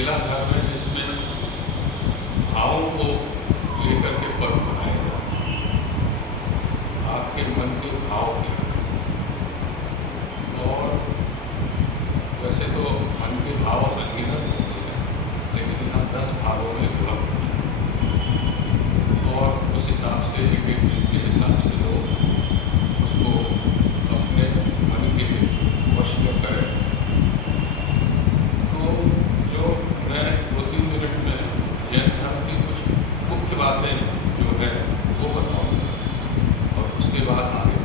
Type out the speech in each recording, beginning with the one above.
अकेला धर्म है जिसमें भावों को लेकर के पर्व मनाए जाते हैं, आपके मन के भाव के। और वैसे तो मन के भाव अनगिनत होते हैं, लेकिन यहाँ 10 भावों में विभक्त है और उस हिसाब से एक एक दिन के हिसाब से लोग उसको अपने मन के वश में करें। तो जो मैं 2-3 मिनट में जैन धर्म की कुछ मुख्य बातें जो है वो बताऊंगा और उसके बाद आगे।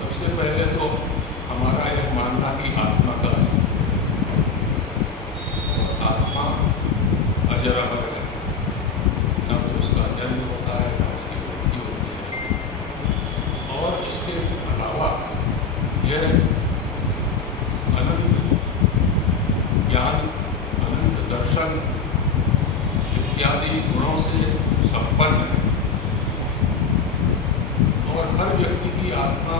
सबसे पहले तो हमारा एक मानना कि आत्मा का अस्तित्व है और आत्मा अजर अमर है, न तो उसका जन्म होता है न उसकी मृत्यु होती है। और इसके अलावा यह अनंत ज्ञान, अनंत दर्शन इत्यादि गुणों से संपन्न है और हर व्यक्ति की आत्मा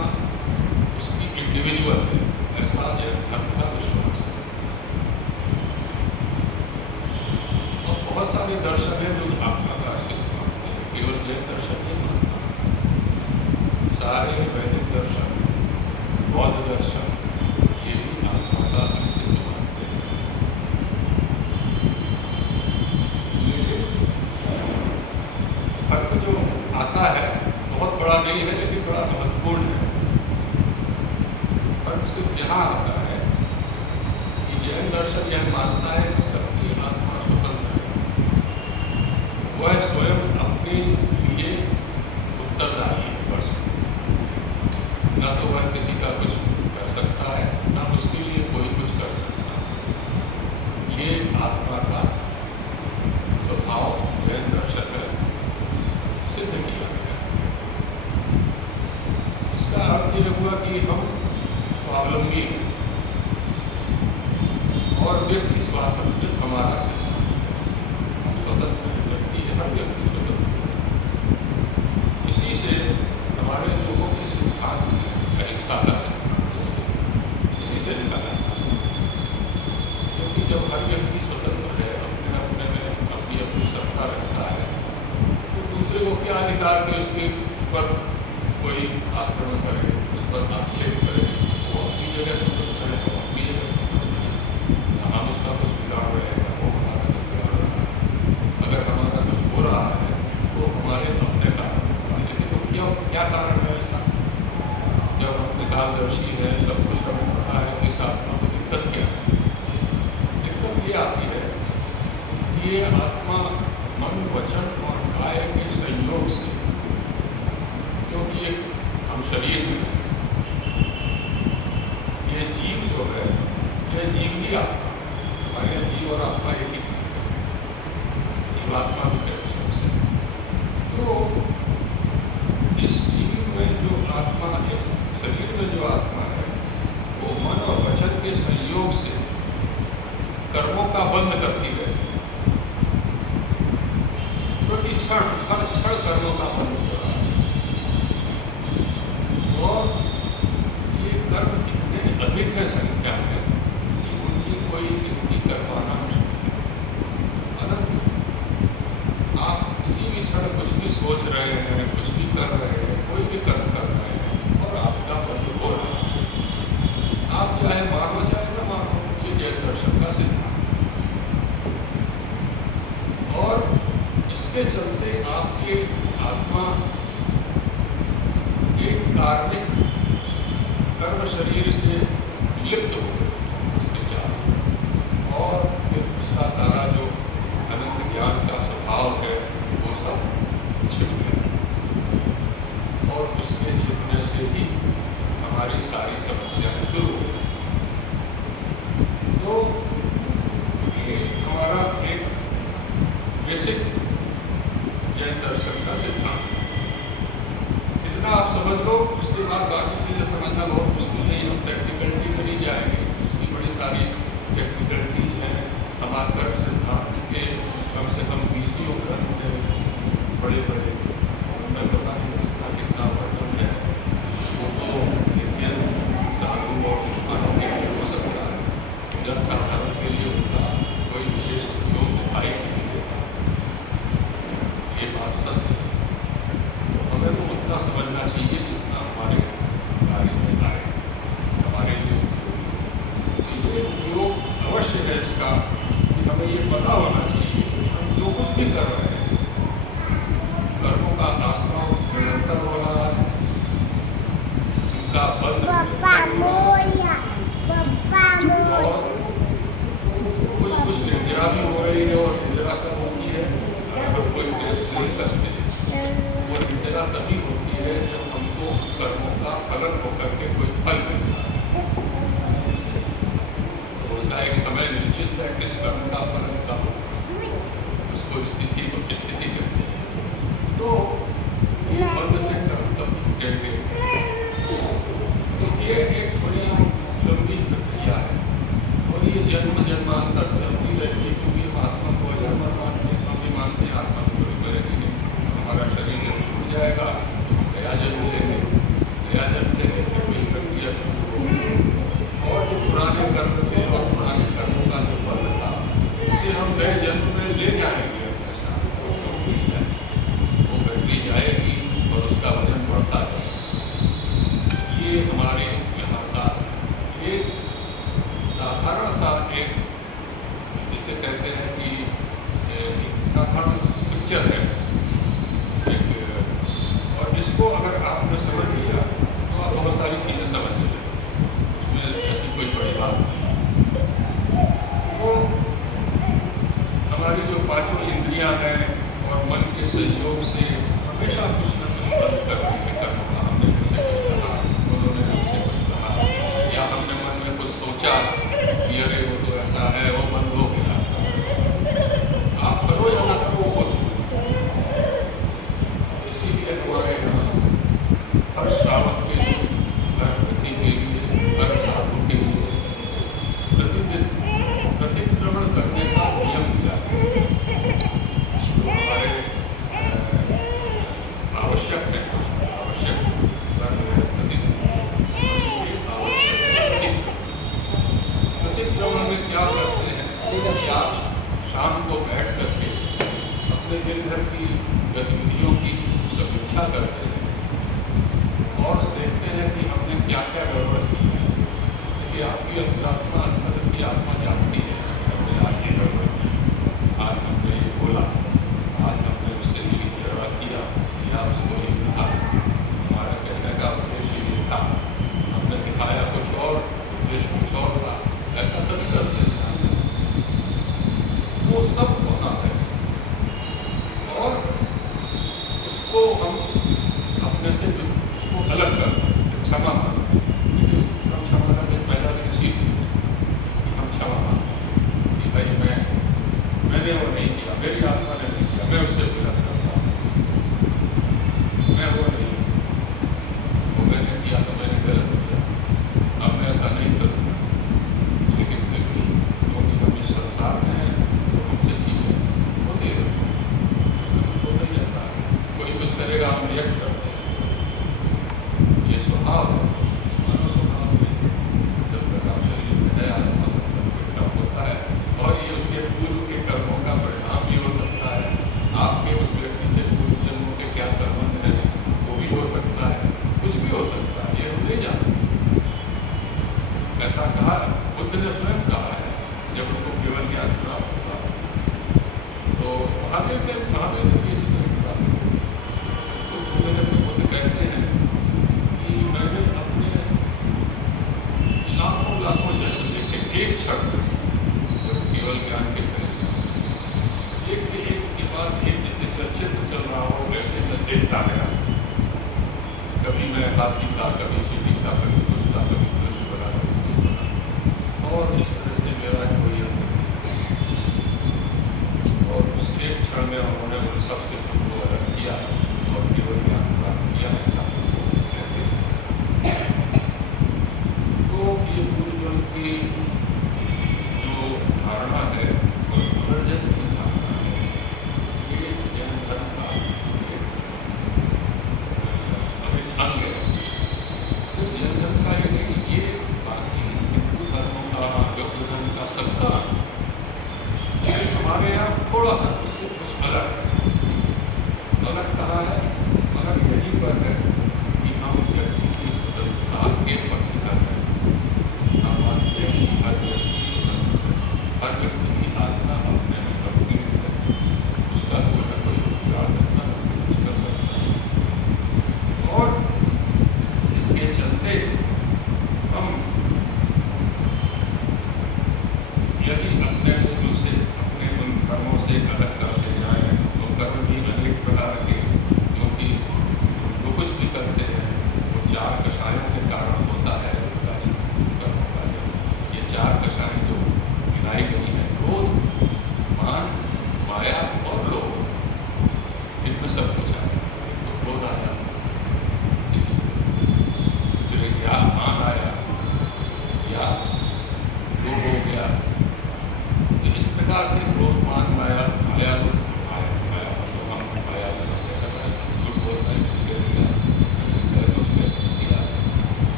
उसकी इंडिविजुअल है, ऐसा जैन धर्म का विश्वास है। और बहुत सारे दर्शन हैं जो आत्मा का अस्तित्व मानते हैं, केवल जैन दर्शन नहीं मानता। सारे वैदिक दर्शन, बौद्ध दर्शन, ये भी आत्मा का अस्तित्व मानते हैं। लेकिन फर्क जो आता है बहुत बड़ा नहीं है, लेकिन बड़ा महत्वपूर्ण है। फर्क सिर्फ यहाँ आता है कि जैन दर्शन यह मानता है कि सबकी आत्मा स्वतंत्र है, वह स्वयं अपने लिए उत्तरदायी है बस। न तो वह किसी का कुछ कर सकता है, न उसके लिए कोई कुछ कर सकता है। ये आत्मा का स्वभाव जैन दर्शन में सिद्ध किया गया। इसका अर्थ यह हुआ कि हम स्वावलंबी और व्यक्ति स्वातंत्र हमारा सिद्धांत। हम स्वतंत्र व्यक्ति है, हर व्यक्ति स्वतंत्र है। इसी से हमारे लोगों के सिद्धांत अहिंसा का सिद्धांत इसी से निकाला था। क्योंकि जब हर व्यक्ति स्वतंत्र है, अपने अपने में अपनी अपनी सत्ता रखता है, तो दूसरे को क्या अधिकार कि उसके ऊपर कोई आक्रमण करे, उस पर आक्षेप करे। वो अपनी जगह स्वतंत्र है, वो अपनी जगह स्वतंत्र है। हम उसका कुछ बिगाड़ रहे हैं, वो हमारा कुछ बिगाड़ रहा है। अगर हमारा कुछ हो रहा है तो हमारे अपने कारण। लेकिन तो क्या कारण है ऐसा? जब हम निकालदर्शी है, सब कुछ हमें पता है, इस आत्मा को दिक्कत क्या है? दिक्कत ये आती है कि ये आत्मा मन, वचन और काया के संयोग से, क्योंकि ये हम शरीर में, ये जीव जो है, यह जीव ही आत्मा। हमारे यहाँ जीव और आत्मा एक ही, जीवात्मा भी कहते हैं उसे। तो इस जीव में जो आत्मा है, शरीर में जो आत्मा है, वो मन और वचन के संयोग से कर्मों का बंध करती रहती है। प्रति क्षण, हर क्षण कर्मों का बंध हो रहा है। और ये कर्म इतने अधिक है संख्या में कि उनकी कोई गिनती कर पाना मुश्किल है। अनंत, आप किसी भी क्षण कुछ भी सोच रहे हैं, कुछ भी कर रहे हैं, कोई भी कर्म कर रहे हैं और आपका बंध हो रहा है। आप चाहे मानो चाहे न मानो, ये जैन दर्शन का सिद्धांत। और इसके चलते आपकी आत्मा एक कार्मिक कर्म शरीर से लिप्त हो गई, उसके चार, और फिर उसका सारा जो अनंत ज्ञान का स्वभाव है वो सब छिप गया। और उसके छिपने से ही हमारी सारी समस्याएं शुरू हो गई। तो ये हमारा एक बेसिक जैन दर्शन का सिद्धांत है। इतना आप समझ लो, उसके बाद बाकी चीज़ें समझना बहुत मुश्किल नहीं। हम टेक्निकलिटी में नहीं जाएंगे, उसकी बड़ी सारी टेक्निकलिटी है। हमारे कर्म सिद्धांत के कम से कम 20 ग्रंथ हैं, बड़े बड़े, मैं पता नहीं कितना वर्णन है, वो तो साधु और मानव के लिए हो सकता है, जन साधारण के लिए का बंध और कुछ कुछ निर्जरा भी हो गई है। और निर्जरा कब होती है? अगर कोई नहीं करते वो निर्जरा तभी होती है जब हमको कर्मों का फलन होकर के कोई फल मिलता है। तो उसका एक समय निश्चित है किस कर्म का फलन कब होगा, उसको स्थिति कहते हैं। तो ये बंध से कर्म तब छूटेंगे। तो ये एक बड़ी लंबी प्रक्रिया है और ये जन्म जन्मांतर चलती रहती है। क्योंकि हम आत्मा को अजन्मा मानते हैं, हम भी मानते हैं आत्मा को कभी करेंगे, हमारा शरीर जब छूट जाएगा तो हम नया जन्म लेंगे, नया जन्म लेंगे फिर वही प्रक्रिया शुरू होगी। और जो पुराने कर्म थे और पुराने कर्मों का जो फल था उसे हम नए जन्म में ले जाएंगे। ऐसा मिल जाए वो घटती जाएगी और उसका वजन बढ़ता जाएगा। ये हमारे यहाँ का एक साधारण सा एक जिसे कहते हैं कि साधारण पिक्चर है एक, और इसको अगर आपने समझ लिया तो आप बहुत सारी चीज़ें समझ लीजिए, उसमें ऐसी कोई बड़ी बात नहीं। वो हमारी जो पांचों इंद्रियां हैं और मन के सहयोग से हमेशा कुछ न कुछ बंद करने के कर्म का हमने उनसे कुछ कहा, उन्होंने हमसे कुछ कहा, या हमने मन में कुछ सोचा कि अरे वो तो ऐसा है, वो बंद हो गया। आप करो या ना करो वो कुछ। इसीलिए हमारे यहाँ हर श्रावक के लिए, हर व्यक्ति के लिए, हर साधु के लिए प्रतिदिन प्रतिक्रमण करने का नियम दिया है। जो हमारे आवश्यक है, आवश्यक प्रतिदिन प्रतिक्रमण में क्या करते हैं कि आप शाम को बैठ करके अपने दिन भर की गतिविधियों की समीक्षा करते हैं और देखते हैं कि हमने क्या क्या गड़बड़ की है। कि आपकी अंतरात्मा अंदर की आत्मा जानती है हमने आज ये गड़बड़ की, आज हमने ये बोला, आज हमने उससे ये झगड़ा किया या उसको ये कहा, हमारा कहने का उद्देश्य ये था, हमने दिखाया कुछ और, उद्देश्य कुछ और था। ऐसा सभी करते हैं, वो सब होना है। और उसको हम अपने से उसको अलग करना, क्षमा मांगना। हम क्षमा करने पहला दिन सीख कि हम क्षमा मांगते कि भाई मैंने वो नहीं किया, मेरी आत्मा ने नहीं किया, मैं उससे विलंब करता हूँ, मैं वो नहीं, वो मैंने किया तो मैंने गलत किया, अब मैं ऐसा नहीं करूँगा। लेकिन फिर भी क्योंकि हम इस संसार में हैं तो हमसे चीज़ें होती रहती हैं, उसमें कुछ होता ही रहता है। कोई कुछ करेगा हम रिएक्ट करते हैं, ये स्वभाव मानव स्वभाव में जब तक आप शरीर में है आत्मा तब तक कोई होता है। और ये उसके पूर्व के कर्मों का परिणाम भी हो सकता है। आपके उस व्यक्ति से पूर्व जन्मों के क्या संबंध है वो भी हो सकता है, कुछ भी हो सकता है, ये हम नहीं जानते। ऐसा कहा बुद्ध ने स्वयं कहा है जब उनको केवल ज्ञान प्राप्त हुआ। तो महावीर ने भी इसी तरह की बात की। तो बुद्ध कहते हैं कि मैंने अपने लाखों जन्म देखे एक क्षण में जब केवल ज्ञान के पहले एक के बाद एक जैसे चलचित्र चल रहा हो वैसे मैं देखता गया। कभी मैं हाथी था, कभी सीढ़ी था, कभी कुछ था, कभी कुछ बना, कभी कुछ बना, और इस तरह से मेरा कोई अंत नहीं। और उस एक क्षण में उन्होंने उन सबसे खुद को अलग किया और केवल ज्ञान प्राप्त किया, ऐसा कहते हैं। तो ये पूर्वजन्म की जो धारणा है और पुनर्जन्म की धारणा है, ये जैन धर्म का एक अभिन्न अंग है।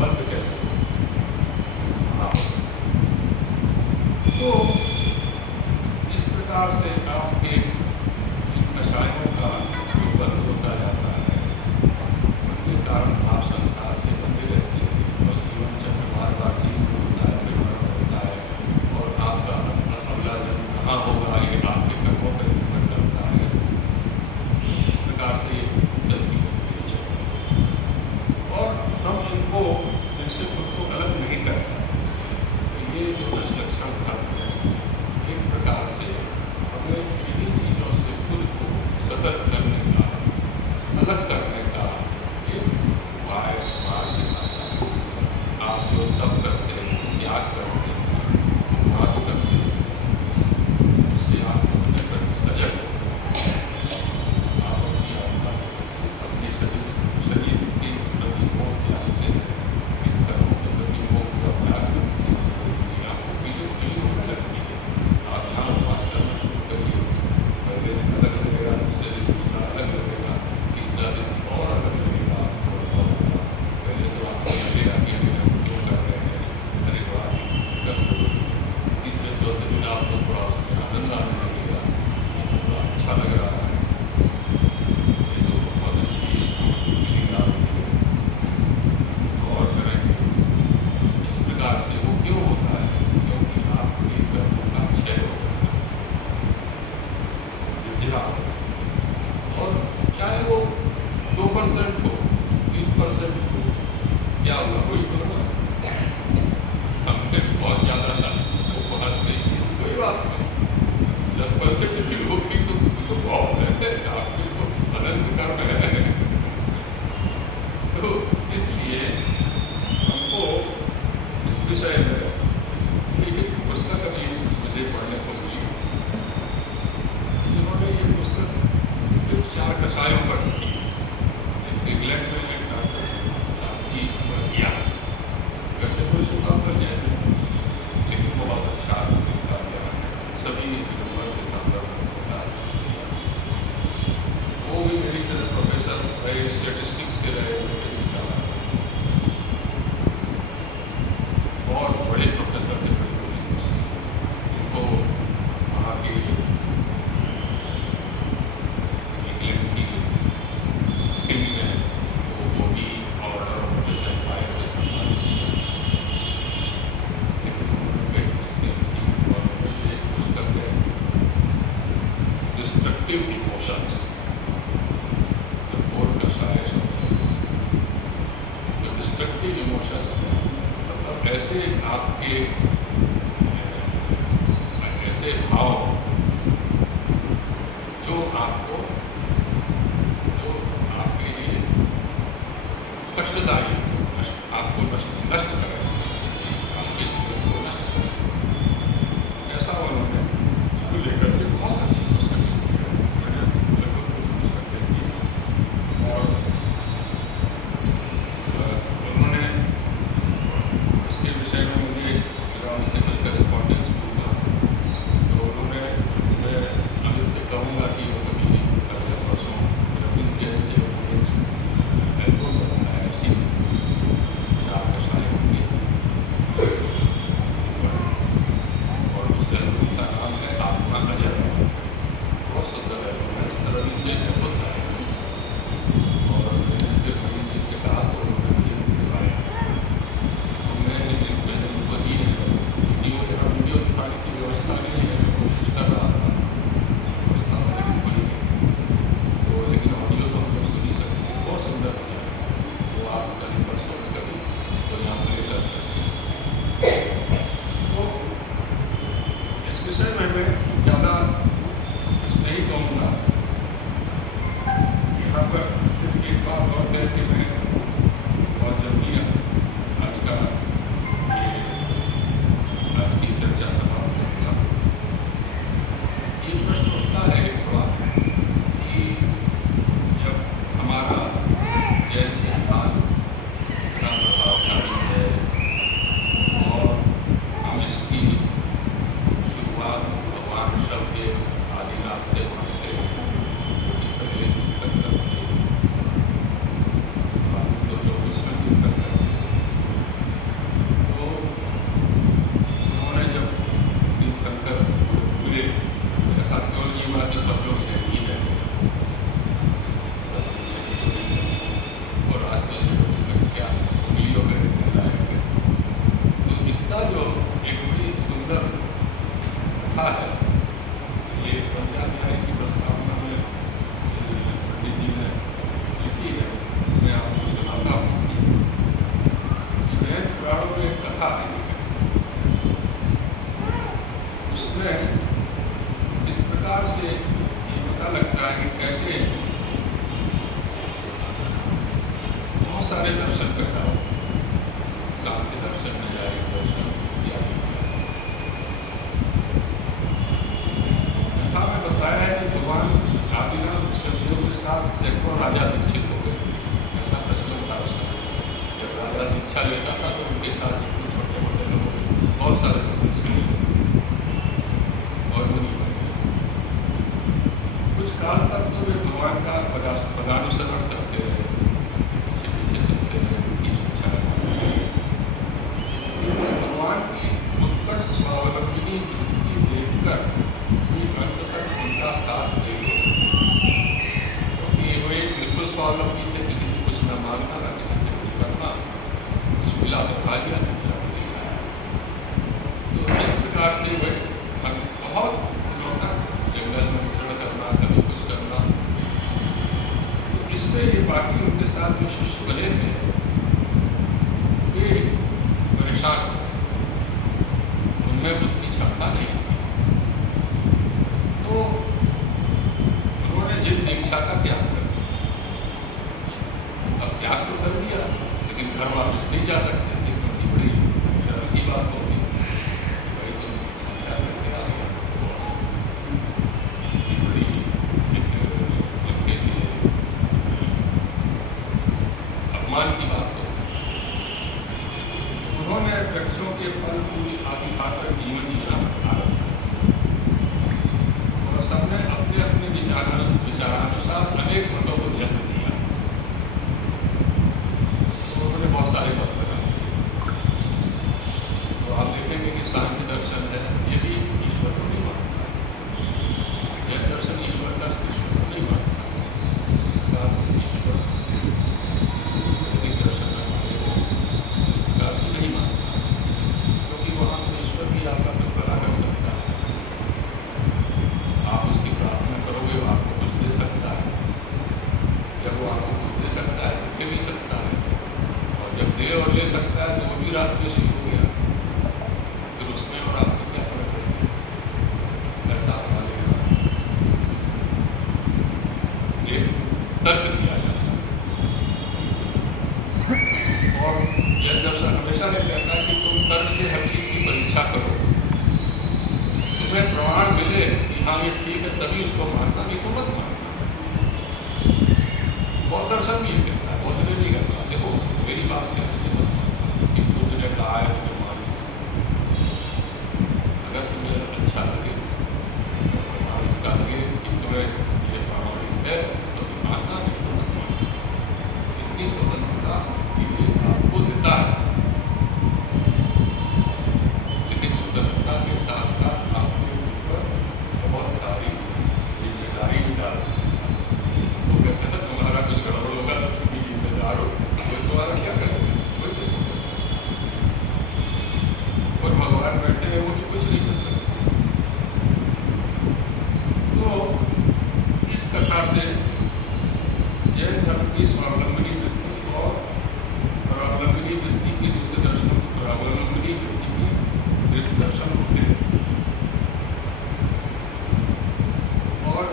बंद कैसे हो? हाँ, तो इस प्रकार से आपके इन कषायों का जो बंद होता जाता है, उनके कारण आप संसार से बंधे रहते हैं और जीवन चक्र बार बार जीवन होता है, फिर मरण होता है और आपका अगला जन्म कहाँ होगा ये आपके कर्मों पर निर्भर करता है। इस प्रकार से चलती है चक्र और हम इनको इनसे खुद को अलग नहीं कर पाते। तो ये जो दशलक्षण धर्म है, एक प्रकार से हमें इन्हीं चीज़ों से खुद को सतर्क करने का, अलग करने का एक उपाय मार्ग दिखाता है। आप जो तप करते हैं, त्याग करते हैं, उपवास करते हैं, उससे आप अपने प्रति सजग हो। आप अपनी आत्मा, अपने शरीर के इस प्रति मोह त्यागते हैं, इन कर्मों के प्रति मोह का त्याग करते हैं, आपको फीलिंग फीलिंग होने लगती है। आप यहाँ उपवास करना शुरू करिए, पहले दिन अलग लगेगा, दूसरे दिन दूसरा अलग लगेगा, तीसरा दिन और अलग लगेगा और होगा। पहले तो आपको लगेगा कि अरे हम क्यों कर रहे हैं, अरे वाह कर दो। तीसरे चौथे दिन आपको थोड़ा उसमें आनंद आने लगेगा, थोड़ा अच्छा लग रहा है, ये तो बहुत अच्छी फीलिंग आ रही है, और करेंगे। इस प्रकार से वो क्यों होता है? क्योंकि आपके कर्मों का क्षय हो रहा है, विद्या। और चाहे वो 2% हो, 3% हो, क्या हुआ? कोई तो हुआ। हमने बहुत ज़्यादा था, उपवास नहीं की, कोई बात नहीं। 10% भी होगी तो बहुत है, आपके तो अनंत कर्म है। तो इसलिए हमको इस विषय में एक पुस्तक अभी मुझे पढ़ने को मिली। इन्होंने ये पुस्तक सिर्फ 4 कषायों पर लिखी। इंग्लैंड में एक डॉक्टर की किया, वैसे कोई शुभकामना नहीं, लेकिन बहुत अच्छा लिखा गया, सभी शुभकामना होता है। वो भी मेरी तरह प्रोफेसर रहे, स्टेटिस्टिक्स के रहे, और बड़े प्रोफेसर थे, इनको वहाँ के इंग्लैंड की किंग में वो भी ऑर्डर ऑफ ब्रिटिश एम्पायर से सम्मानित किया। लेकिन उन्होंने कई पुस्तकें लिखी और उनमें से एक पुस्तक है डिस्ट्रक्टिव इमोशंस, द 4 कषायस ऑफ द डिस्ट्रक्टिव इमोशंस में मतलब ऐसे आपके ऐसे भाव जो आपको, जो आपके लिए कष्टदायी, आपको नष्ट करें, आपके जीवन को नष्ट करें, ऐसा उन्होंने इसको लेकर के बहुत अच्छी पुस्तक लिखी है। मैंने लगभग पूरी पुस्तक देखी है और उन्होंने इसके विषय में मुझे मेरा उनसे कुछ करेस्पॉन्डेंस भी हुआ। तो उन्होंने, मैं अमित से कहूँगा कि वो कभी कल या परसों रविंद्र जैन से एल्बम बनाया है, ऐसी 4 कषायों की दर्शन कराओ, सांख्य दर्शन, न्यायिक दर्शन इत्यादि। कथा में बताया है कि भगवान आदिनाथ ऋषभियों के साथ सैकड़ों राजा दीक्षित हो गए। ऐसा प्रचलन था उस समय। जब राजा दीक्षा लेता था तो उनके साथ जितने छोटे मोटे लोग हुए, बहुत सारे लोग दीक्षित हुए और मुनि बन गए। कुछ काल तक तो वे भगवान का पदानुसरण करते रहे, पीछे पीछे चलते रहे, उनकी शिक्षा भगवान की उत्कट स्वावलंबिनी वृत्ति देखकर भी अंत तक उनका साथ ले क्योंकि वे बिल्कुल स्वावलंबी थे, किसी से कुछ न मांगना, न किसी से कुछ करना, कुछ मिला तो खा लिया, नहीं मिला तो नहीं खाया। तो इस प्रकार से वे बहुत दिनों तक जंगल में विचरण करना, कभी कुछ करना। तो इससे ये बाकी उनके साथ जो शिष्य बने थे वे परेशान, उनमें बुद्धि की क्षमता नहीं थी। तो उन्होंने जिन दीक्षा का त्याग कर दिया। अब त्याग तो कर दिया, लेकिन घर वापस नहीं जा सकते थे, क्योंकि बड़ी शर्म की बात होगी, बड़ी तो संख्या करके आ गया, बड़ी उनके लिए अपमान की बात हो। उन्होंने वृक्षों के फल फूल आदि खाकर जीवन जीना आरंभ किया और सबने अपने अपने विचारानुसार अनेक मतों को जन्म दिया। तो उन्होंने बहुत सारे मत बनाए। तो आप देखेंगे कि सांख्य दर्शन है, ये भी ईश्वर को नहीं मानता। यह दर्शन ईश्वर को नहीं मानता। इस प्रकार से ईश्वर वैदिक दर्शन में माने को इस प्रकार से नहीं मानता, क्योंकि वहाँ तो ईश्वर भी आपका भला कर सकता है। आप उसकी प्रार्थना करोगे, वो आपको कुछ दे सकता है। जब वो आपको कुछ दे सकता है तो दे भी सकता है, और जब दे और ले सकता है तो वो भी रात में शुरू हो गया, फिर उसमें और आपको क्या फर्क है? ऐसा हमारे यहाँ एक तर्क दिया जाता है। और यह दर्शन हमेशा नहीं कहता है कि तुम तर्क से हर चीज की परीक्षा करो। तुम्हें प्रमाण मिले कि हाँ ये ठीक है, तभी उसको मानना, नहीं तो मत मानना। बहुत दर्शन भी ये कहता है, बहुत ने नहीं कहता। देखो मेरी बात कहने से बस कि बुद्ध ने कहा है तुम्हें मान लो, अगर तुम्हें अच्छा लगे, प्रमाण इसका लगे कि तुम्हें ये प्रामाणिक है तो तुम मानना, नहीं तो मत मानना। इतनी स्वतंत्रता ये आपको देता है, लेकिन स्वतंत्रता के साथ साथ आपके ऊपर बहुत सारी जिम्मेदारी भी डाल सकती है। वो कहते हैं तुम्हारा कुछ गड़बड़ होगा तो तुम भी जिम्मेदार हो, कोई तुम्हारा क्या करोगे? कोई कुछ नहीं कर सकता। और भगवान बैठे हैं, वो भी कुछ नहीं कर सकते। तो इस कथा से जैन धर्म की स्वावलंबनी वृत्ति और परावलंबनी वृत्ति के दूसरे दर्शनों की परावलंबनी वृत्ति के दर्शन होते हैं। और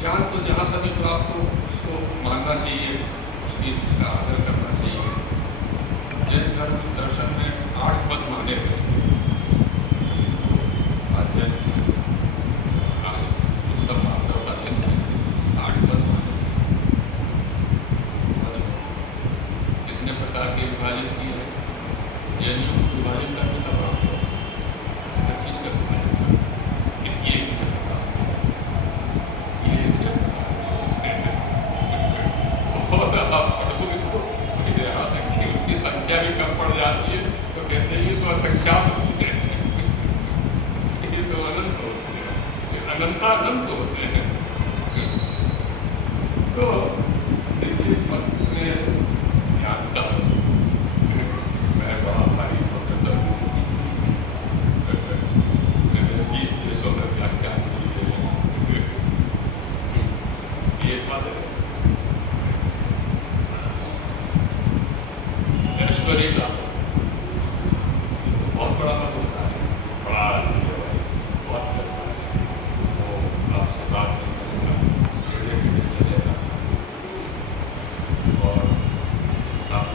ज्ञान तो जहाँ से भी प्राप्त हो उसको मानना चाहिए, उसका आदर करना चाहिए। जैन धर्म दर्शन में 8 पद माने गए। उत्तम मात्र का दिन 8 पद माने। कितने प्रकार के विभाजन किए हैं? जैनियों को विभाजन करने का बड़ा शौक, हर चीज का विभाजन करना, ये इतने प्रकार, ये इतने प्रकार, और आप पढ़ोगे तो यहाँ तक कि उनकी संख्या भी कम पड़ जाती है, तो कहते हैं ये तो असंख्यात होते हैं, ये तो अनंत होते हैं, अनंतानंत होते हैं। तो देखिए मत में ज्ञानता मैं बड़ा भारी प्रोफेसर हूँ, मैंने 20 देशों में व्याख्यान की है, ये बात है। ऐश्वर्य का बहुत बड़ा मत होता है, बड़ा बहुत पैसा है, वो आपसे बात नहीं करेगा, चलेगा, और आप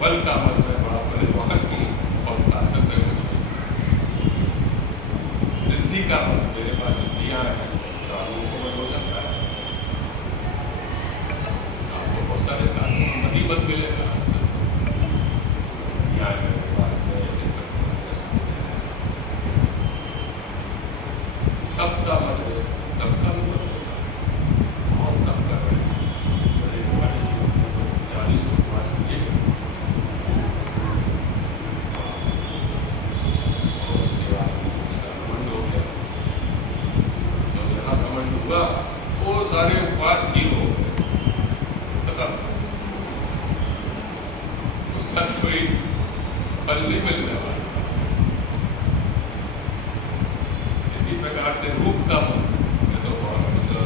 बल का मत है, बड़ा बड़े वक्त की और ताकत है मुझे, रिद्धि का मत, मेरे पास रिद्धियाँ हैं, साधुओं को मत हो जाता है। आपको बहुत सारे साधु मदी मत मिलेगा आज तक, रिद्धियाँ हैं मेरे पास में, ऐसे करना ऐसे तब का मत है, तब का भी मत होगा, बहुत तब कर रहे हैं बड़े बड़े 40 उपवास किए और उसके बाद उसका घमंड हो गया। जब यहाँ घमंड हुआ वो सारे उपवास भी हो गए, खत्म, उसका कोई फल नहीं मिलने वाला। इसी प्रकार से रूप का मन, ये तो बहुत सुंदर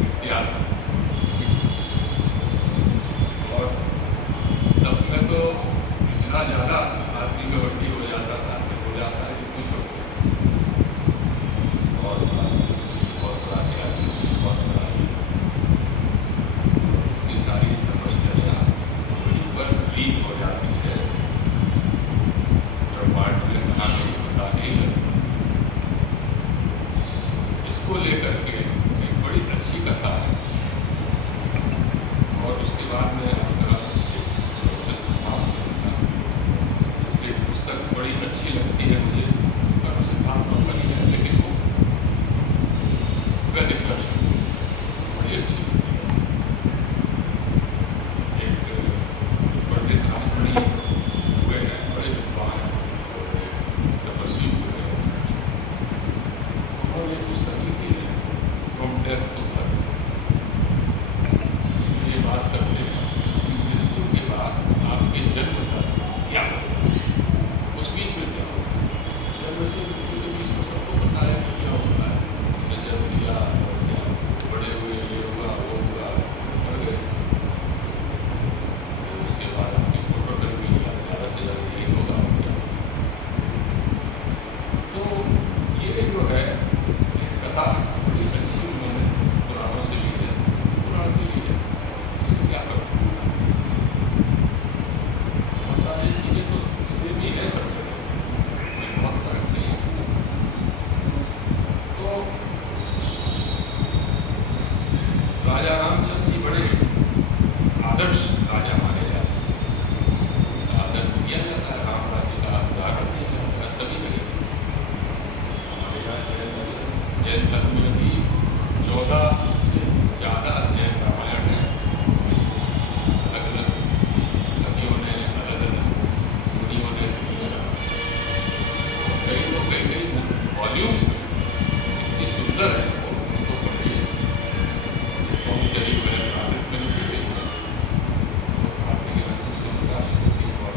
इत्यादि, और तब में तो इतना ज़्यादा आदमी में वड्डी हो जाता था कि हो जाता है कि कुछ हो बहुत बड़ा दूसरी, बहुत बड़ा त्यागी, बहुत बड़ा उसकी सारी समस्या वहीं पर लीक हो जाती है। ब्रह्मांड में कहा नहीं पता नहीं लगता। इसको लेकर के एक बड़ी अच्छी कथा है और उसके बाद में आपका समाप्त करूँगा। एक पुस्तक बड़ी अच्छी लगती है मुझे, और सिद्धांत बनी है लेकिन वो वैदिक दर्शन बड़ी अच्छी लगती है। एक पंडित राममणि हुए हैं, बड़े विद्वान और तपस्वी हुए हैं, उन्होंने पुस्तक लिखी है फ्रॉम डेथ टू बर्थ। ये बात करते हैं कि मृत्यु के बाद आपके जन्म तक क्या होगा, उस बीच में क्या होगा। जन्म से मृत्यु के बीच में सबको पता है कि क्या होता है, हमने जन्म लिया और क्या बड़े हुए, ये हुआ वो हुआ, मर गए, फिर उसके बाद आपकी फोटो कर भी ज़्यादा से ज़्यादा यही होगा और क्या। तो ये जो है एक कथा बड़ी अच्छी उन्होंने पुराणों से ली है, पुराण से ली है, उससे क्या करूँ, बहुत सारी चीज़ें तो इससे भी है सब जगह, कोई बहुत फर्क नहीं है। तो राजा रामचंद्र जी बड़े आदर्श राजा माने जाते थे, उनका आदर किया जाता है, राम राज्य का उदाहरण दिया जाता है सभी जगह। हमारे यहाँ जैन धर्म में भी 14 से ज़्यादा जैन रामायण है, अलग अलग कवियों ने, अलग अलग मुनियों ने लिखी है। कई तो कई वॉल्यूम्स में इतनी सुंदर है वो, उनको पढ़िए। पहुँचरी हुए प्राकृत में लिखी गई है, वो भारतीय अनुकूल से निकाली गई थी और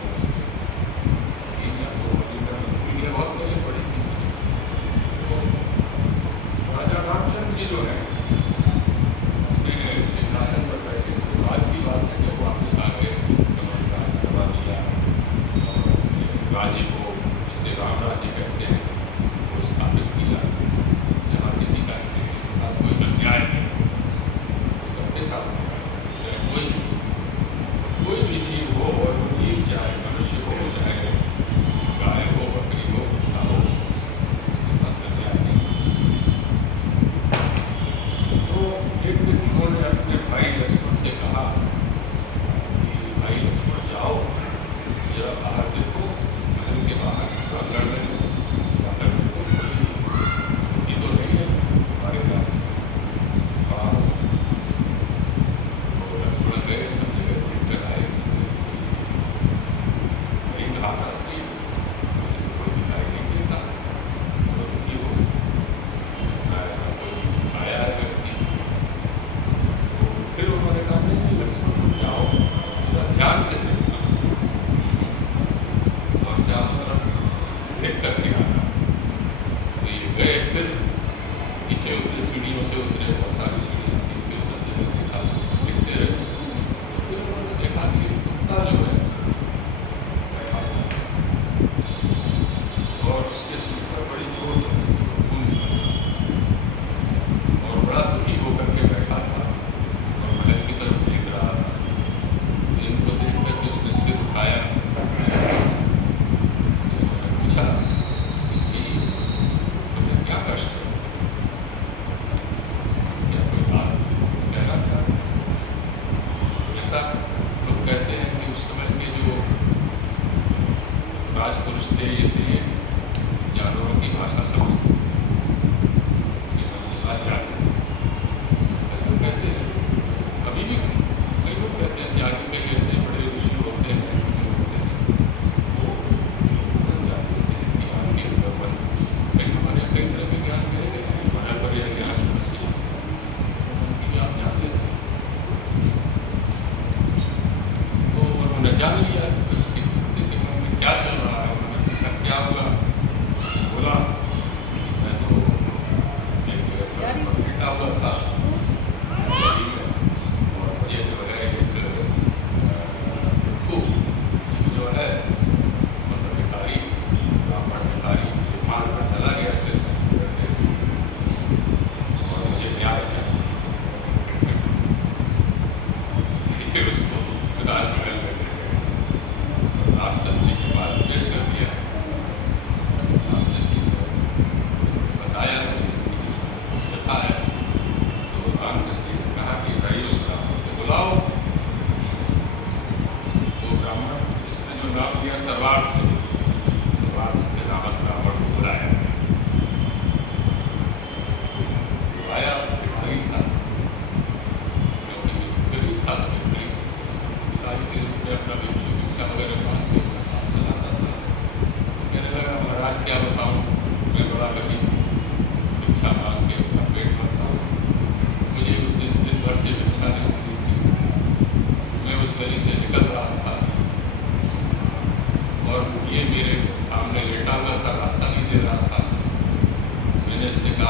इंडिया को इंडिया बहुत पहले पढ़ी थी। तो राजा रामचंद्र जी जो है अपने सिंहासन पर बैठे थे, बाद की बात है जब वापस आ गए, उन्होंने राज्यसभा दिया और राज्य को, जिसे राम राज्य कहते हैं, वो स्थापित किया, जहाँ किसी का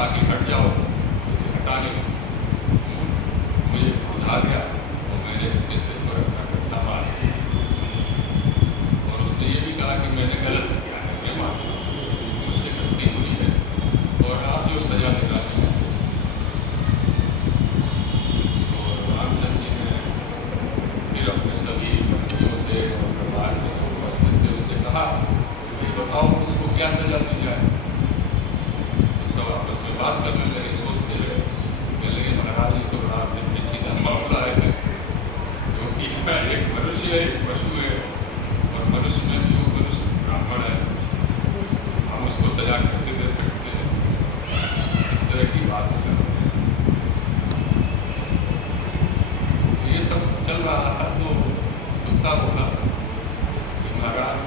कहा कि हट जाओ, लेकिन हटा नहीं। मुझे उठा दिया और मैंने उसके सिर पर अपना डंडा मार दिया और उसने ये भी कहा कि मैंने गलत किया है, मैं मानता हूँ मुझसे गलती हुई है और आप जो सजा देना चाहिए। और रामचंद्र जी ने फिर अपने सभी मंत्रियों से और दरबार में जो उपस्थित थे उनसे कहा कि बताओ इसको क्या सजा दी जाए। तो सब आपस में बात करने लगे, सोचते रहे। कहने लगे महाराज ये तो बड़ा पेचीदा मामला है, क्योंकि एक मनुष्य है, एक पशु है और मनुष्य में भी वो मनुष्य ब्राह्मण है, हम उसको सजा कैसे दे सकते हैं। इस तरह की बात कर ये सब चल रहा था। तो कुत्ता बोला कि महाराज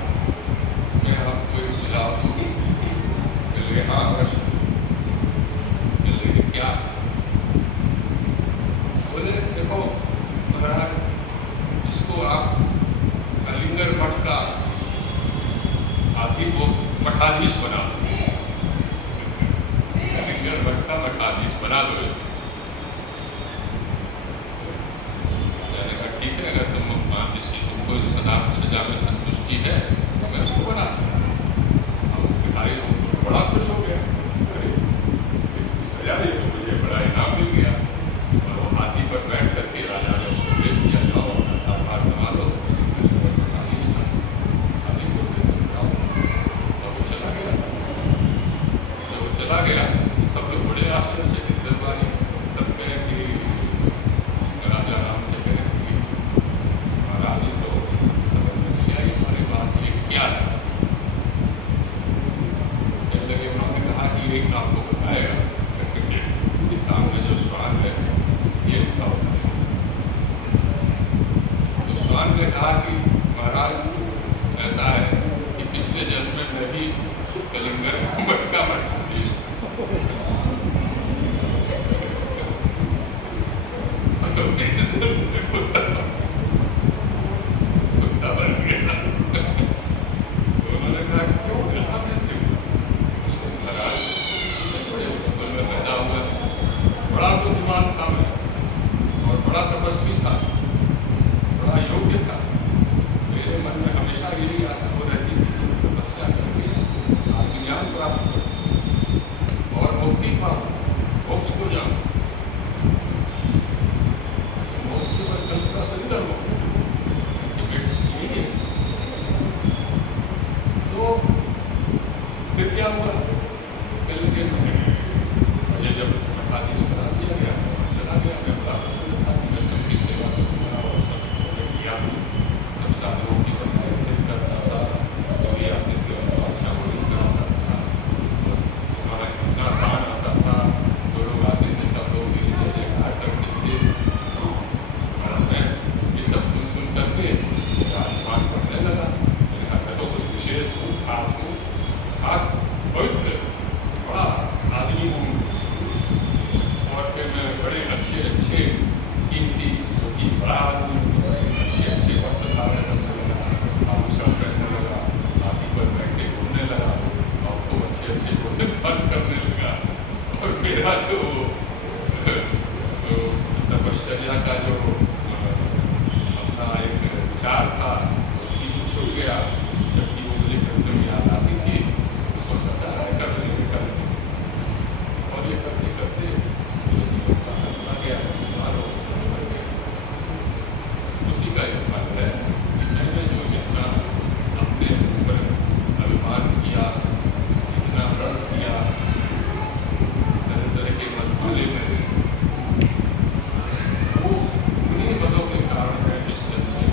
मैं आपको एक सुझाव दूँ। कहले हाँ अवश्य। कहले क्या? बोले देखो महाराज, इसको आप कलिंगर मठ का मठाधीश बना दो। कलिंगर मठ का मठाधीश बना दो इसे। मैंने कहा ठीक है, अगर तुम तुमको इस सजा में संतुष्टि है तो मैं उसको बना दूंगा। अब भिखारी बड़ा खुश हो गया, अरे सजा दी तो मुझे बड़ा इनाम मिल गया। और वो हाथी पर बैठ करके राजा ने उसको दे दिया, जाओ दरबार संभालो। चला गया। सब लोग बड़े आश्चर्यचकित दरबारी, सब कहे कि राजा राम से कहे कि महाराज जी तो समझ में नहीं आई हमारी बात, ये क्या है। कहने लगे उन्होंने कहा कि एक आपको बताएगा कि सामने जो श्वान है ये इसका बताएगा। तो श्वान ने कहा कि महाराज ऐसा है कि पिछले जन्म में मैं भी कलिंगर मठ का मठाधीश कुत्ता बन गया। उन्होंने कहा क्यों ऐसा कैसे हुआ? महाराज बड़े बचपन में पैदा हुआ, बड़ा बुद्धिमान था मैं और बड़ा तपस्वी था, बड़ा योग्य था। मेरे मन में हमेशा यही आशा हो रहती थी कि तपस्या करके ज्ञान प्राप्त करूं और मुक्ति पाऊं, मोक्ष को जाऊं। मोक्ष की कल्पना से निकल हो कि यही है। तो फिर क्या हुआ? मुझे जब मठाधीश बना दिया गया चला गया, मैं बड़ा प्रसन्न था कि मैं सबकी सेवा करूँगा और सब किया, सब साधुओं की बनाए करता था, दुनिया अपनी अच्छा होने कराता था। हमारा इतना दान आता था, जो लोग आते थे सब लोग मेरे लिए जयकार करते थे। और मैं ये सब सुन करके राजमान पढ़ने लगा। मैंने कहा मैं तो कुछ विशेष हूँ, खास पवित्र बड़ा आदमी हूँ। और फिर मैं बड़े अच्छे कीमती जो कि बड़ा आदमी अच्छे वस्त्र धारण करने लगा, आभूषण पहनने लगा, हाथी पर बैठ के घूमने लगा और खूब अच्छे भोजन पान करने लगा। और मेरा जो तपश्चर्या का जो अपना एक विचार था वो पीछे छूट गया। जबकि वो मुझे कभी याद आती थी, सोचता था कर लेंगे। और ये करते करते जीवन साधन बना गया, उसी का एक फल है कि मैंने जो इतना अपने ऊपर अभिमान किया, इतना व्रत किया, तरह तरह के मतमाले में, वो उन्हीं पदों के कारण है इस जन्म में।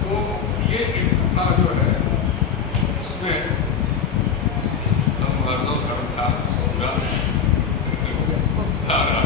तो ये एक कथा जो है इसमें हम वर्णों धर्म का पूरा सारा